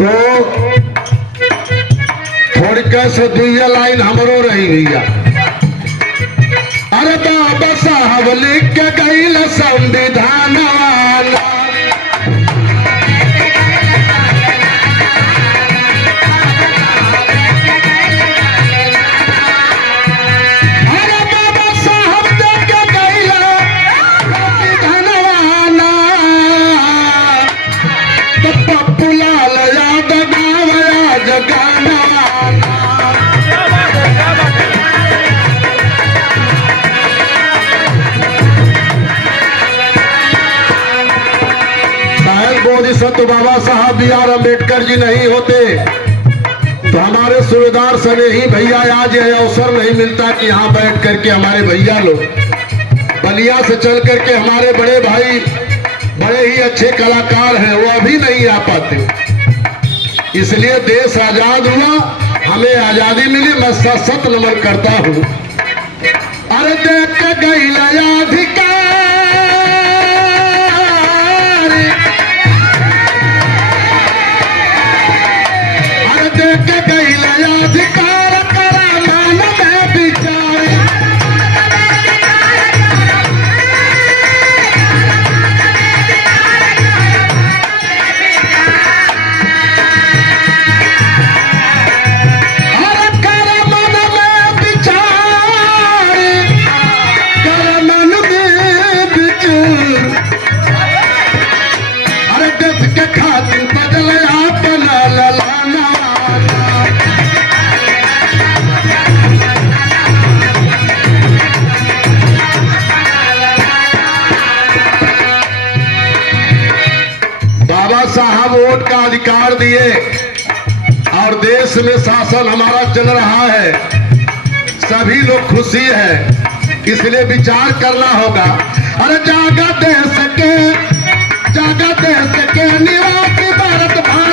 तो थोड़ी कैसे दुइया लाइन हमरो रही भैया। अरे बाबा साहब लिख के गईल संविधान वाला, अरे बाबा साहब लिख के गईल संविधान वाला, तो पप्पू लाल यादव गावया जगाना वाला। बोधिसत्व बाबा साहब बी आर अम्बेडकर जी नहीं होते तो हमारे सूबेदार सने ही भैया आज यह अवसर नहीं मिलता कि यहाँ बैठ करके हमारे भैया लोग बलिया से चल करके हमारे बड़े भाई बड़े ही अच्छे कलाकार हैं वो अभी नहीं आ पाते। इसलिए देश आजाद हुआ, हमें आजादी मिली, मैं सत नमन करता हूँ। अरे देख के गई अधिकार, देख के गई अधिकार करा मान में विचार, अरे कर मन में विचार, कर मन में विचार, अरे देश के खातिर बदल अपना ललाना। बाबा साहब वोट का अधिकार दिए और देश में शासन हमारा चल रहा है, सभी लोग खुशी है, इसलिए विचार करना होगा। अरे जागा देश के निवासी भारत भाई,